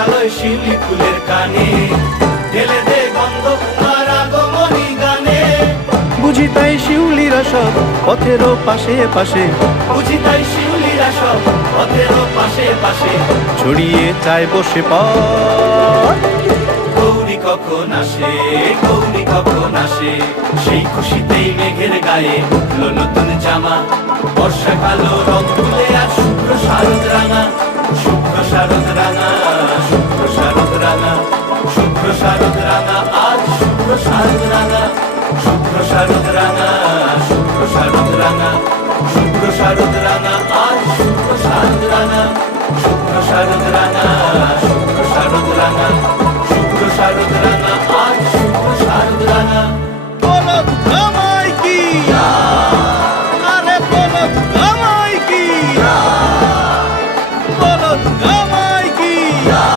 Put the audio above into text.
আলোয় শিউলি ফুলের কানে ঢেলে দে গন্ধ তোমার আগমনী গানে। বুঝি তাই শিউলিরা সব পথেরও পাশে পাশে, বুঝি তাই শিউলিরা সব পথেরও পাশে পাশে ছড়িয়ে চায় বসে পথ। গৌরী কখন আসে, গৌরী কখন আসে, সেই খুশিতেই মেঘের গায়ে উঠলো নতুন জামা। বর্ষাকালো রং তুলে আর শুভ্র শারদ রাঙা, শুভ্র শারদ রাঙা, শুভ্র শারদ রাঙা, শুভ্র শারদ রাঙা, আজ শুভ্র শারদ রাঙা, শুভ্র শারদ রাঙা, শুভ্র শারদ রাঙা, শুভ্র শারদ রাঙা, আজ শুভ্র শারদ রাঙা, শুভ্র শারদ রাঙা।